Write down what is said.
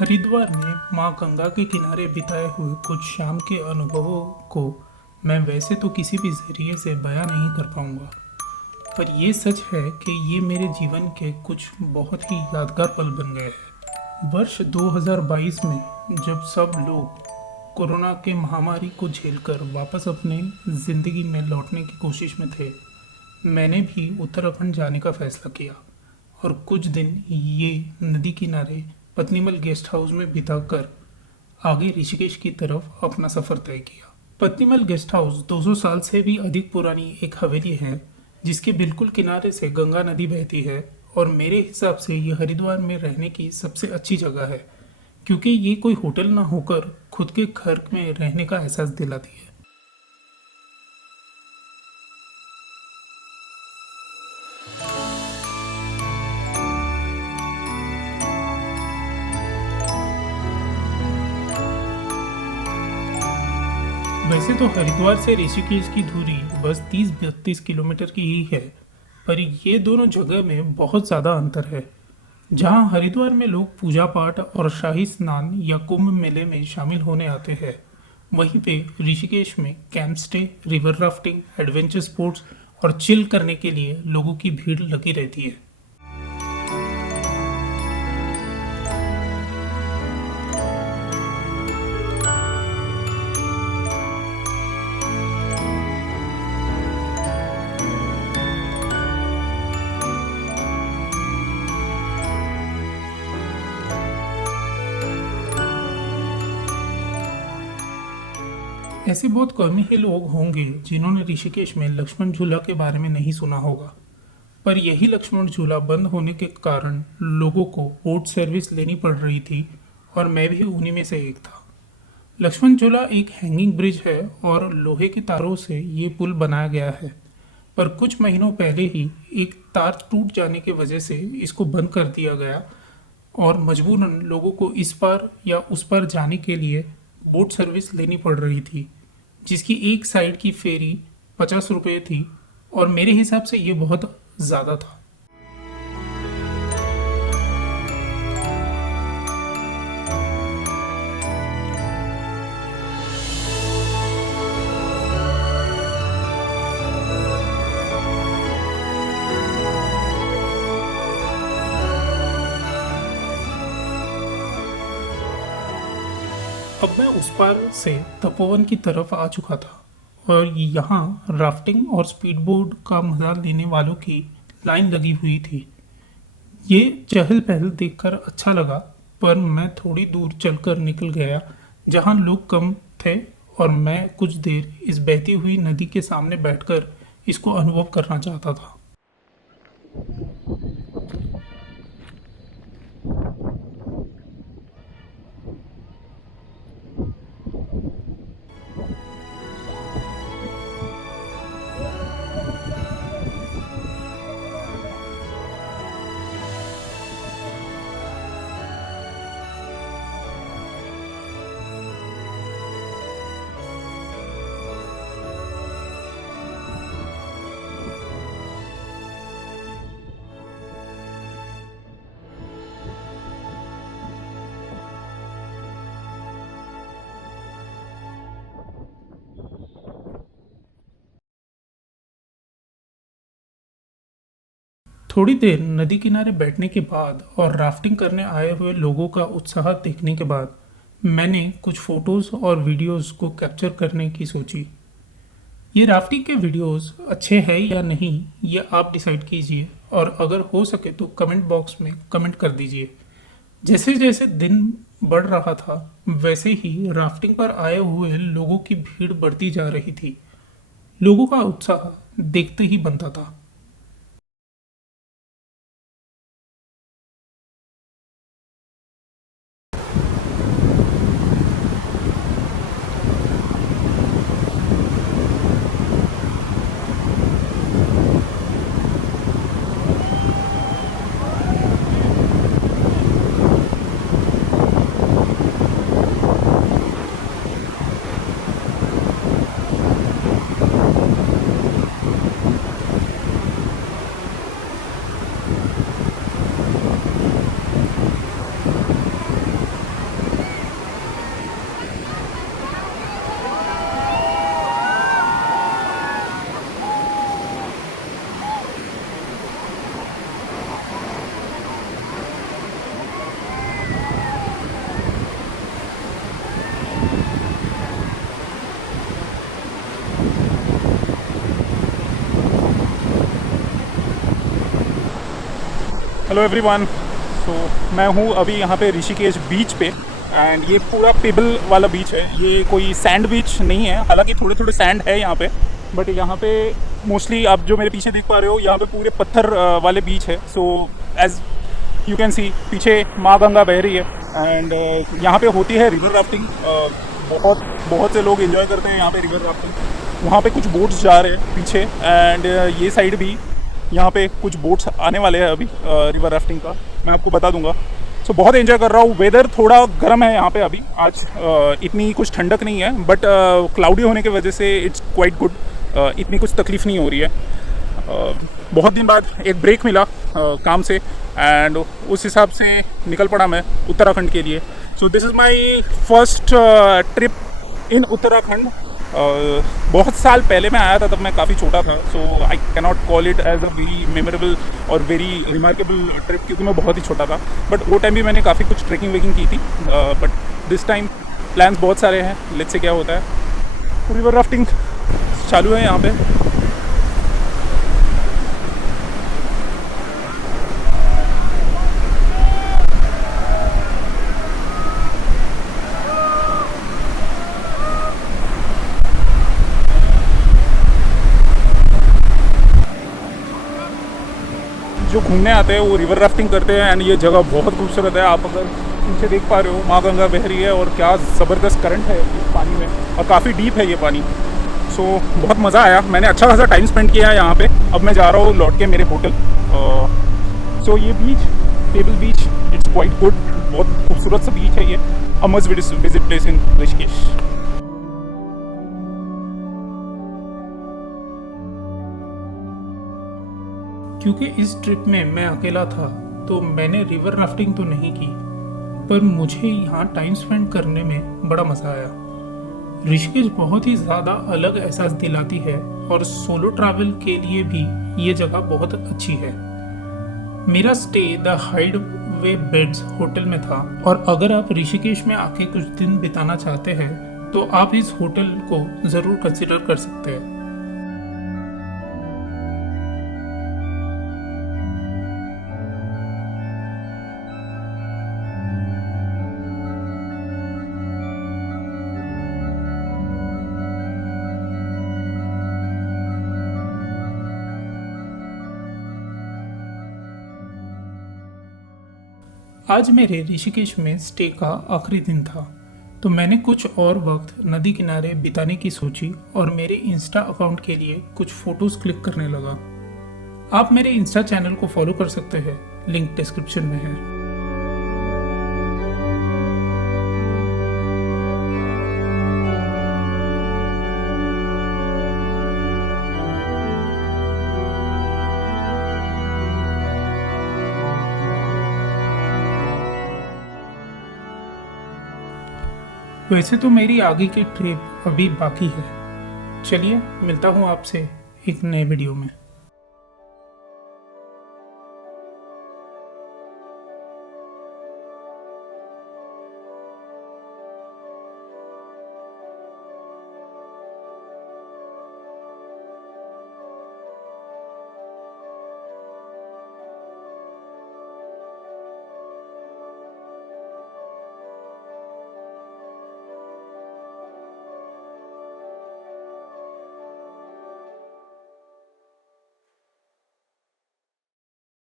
हरिद्वार में माँ गंगा के किनारे बिताए हुए कुछ शाम के अनुभवों को मैं वैसे तो किसी भी जरिए से बयां नहीं कर पाऊंगा, पर ये सच है कि ये मेरे जीवन के कुछ बहुत ही यादगार पल बन गए हैं। वर्ष 2022 में जब सब लोग कोरोना के महामारी को झेलकर वापस अपने ज़िंदगी में लौटने की कोशिश में थे, मैंने भी उत्तराखंड जाने का फैसला किया और कुछ दिन ये नदी किनारे पत्नीमल गेस्ट हाउस में बिताकर आगे ऋषिकेश की तरफ अपना सफर तय किया। पत्नीमल गेस्ट हाउस 200 साल से भी अधिक पुरानी एक हवेली है जिसके बिल्कुल किनारे से गंगा नदी बहती है और मेरे हिसाब से ये हरिद्वार में रहने की सबसे अच्छी जगह है क्योंकि ये कोई होटल ना होकर खुद के घर में रहने का एहसास दिलाती है। वैसे तो हरिद्वार से ऋषिकेश की दूरी बस 30-32 किलोमीटर की ही है, पर ये दोनों जगह में बहुत ज़्यादा अंतर है। जहाँ हरिद्वार में लोग पूजा पाठ और शाही स्नान या कुंभ मेले में शामिल होने आते हैं, वहीं पे ऋषिकेश में camp stay, river rafting, adventure sports और चिल करने के लिए लोगों की भीड़ लगी रहती है। ऐसे बहुत कम ही लोग होंगे जिन्होंने ऋषिकेश में लक्ष्मण झूला के बारे में नहीं सुना होगा, पर यही लक्ष्मण झूला बंद होने के कारण लोगों को बोट सर्विस लेनी पड़ रही थी और मैं भी उन्हीं में से एक था। लक्ष्मण झूला एक हैंगिंग ब्रिज है और लोहे के तारों से ये पुल बनाया गया है, पर कुछ महीनों पहले ही एक तार टूट जाने की वजह से इसको बंद कर दिया गया और मजबूरन लोगों को इस पार या उस पार जाने के लिए बोट सर्विस लेनी पड़ रही थी, जिसकी एक साइड की फेरी 50 रुपये थी और मेरे हिसाब से ये बहुत ज़्यादा था। अब मैं उस पार से तपोवन की तरफ आ चुका था और यहाँ राफ्टिंग और स्पीड बोट का मजा लेने वालों की लाइन लगी हुई थी। ये चहल पहल देखकर अच्छा लगा, पर मैं थोड़ी दूर चलकर निकल गया जहाँ लोग कम थे और मैं कुछ देर इस बहती हुई नदी के सामने बैठकर इसको अनुभव करना चाहता था। थोड़ी देर नदी किनारे बैठने के बाद और राफ्टिंग करने आए हुए लोगों का उत्साह देखने के बाद मैंने कुछ फोटोज और वीडियोस को कैप्चर करने की सोची। ये राफ्टिंग के वीडियोस अच्छे हैं या नहीं ये आप डिसाइड कीजिए और अगर हो सके तो कमेंट बॉक्स में कमेंट कर दीजिए। जैसे जैसे दिन बढ़ रहा था वैसे ही राफ्टिंग पर आए हुए लोगों की भीड़ बढ़ती जा रही थी। लोगों का उत्साह देखते ही बनता था। Hello everyone. सो मैं हूँ अभी यहाँ पे ऋषिकेश बीच पे एंड ये पूरा पेबल वाला बीच है। ये कोई सैंड बीच नहीं है, हालांकि थोड़े थोड़े सैंड है यहाँ पे, बट यहाँ पे मोस्टली आप जो मेरे पीछे देख पा रहे हो यहाँ पे पूरे पत्थर वाले बीच है। So as you can see पीछे माँ गंगा बह रही है एंड यहाँ पे होती है रिवर राफ्टिंग। बहुत बहुत से लोग एंजॉय करते हैं यहाँ पे रिवर राफ्टिंग। वहाँ पे कुछ बोट्स जा रहे हैं पीछे एंड ये साइड भी यहाँ पे कुछ बोट्स आने वाले हैं अभी रिवर राफ्टिंग का, मैं आपको बता दूंगा। सो बहुत एंजॉय कर रहा हूँ। वेदर थोड़ा गर्म है यहाँ पे अभी आज, इतनी कुछ ठंडक नहीं है, बट क्लाउडी होने की वजह से इट्स क्वाइट गुड। इतनी कुछ तकलीफ़ नहीं हो रही है। बहुत दिन बाद एक ब्रेक मिला काम से एंड उस हिसाब से निकल पड़ा मैं उत्तराखंड के लिए। So this is my first trip इन उत्तराखंड। बहुत साल पहले मैं आया था, तब मैं काफ़ी छोटा था। So I can not call it as a very memorable और वेरी रिमार्केबल ट्रिप, क्योंकि मैं बहुत ही छोटा था। बट वो टाइम भी मैंने काफ़ी कुछ ट्रेकिंग वेकिंग की थी। बट दिस टाइम प्लान्स बहुत सारे हैं, लेट्स से क्या होता है। रिवर राफ्टिंग चालू है यहाँ पे। जो घूमने आते हैं वो रिवर राफ्टिंग करते हैं एंड ये जगह बहुत खूबसूरत है। आप अगर पीछे देख पा रहे हो माँ गंगा बह रही है और क्या ज़बरदस्त करंट है इस पानी में, और काफ़ी डीप है ये पानी। सो बहुत मज़ा आया, मैंने अच्छा खासा टाइम स्पेंड किया है यहाँ पे। अब मैं जा रहा हूँ लौट के मेरे होटल। सो ये beach table beach it's quite good, बहुत खूबसूरत सा बीच है ये। A must visit place in Rishikesh. क्योंकि इस ट्रिप में मैं अकेला था तो मैंने रिवर राफ्टिंग तो नहीं की, पर मुझे यहाँ टाइम स्पेंड करने में बड़ा मज़ा आया। ऋषिकेश बहुत ही ज़्यादा अलग एहसास दिलाती है और सोलो ट्रैवल के लिए भी ये जगह बहुत अच्छी है। मेरा stay the hide way beds hotel में था, और अगर आप ऋषिकेश में आके कुछ दिन बिताना चाहते हैं तो आप इस होटल को ज़रूर कंसिडर कर सकते हैं। आज मेरे ऋषिकेश में स्टे का आखिरी दिन था, तो मैंने कुछ और वक्त नदी किनारे बिताने की सोची और मेरे इंस्टा अकाउंट के लिए कुछ फोटोज क्लिक करने लगा। आप मेरे इंस्टा चैनल को फॉलो कर सकते हैं, लिंक डिस्क्रिप्शन में है। वैसे तो मेरी आगे की ट्रिप अभी बाकी है। चलिए मिलता हूँ आपसे एक नए वीडियो में।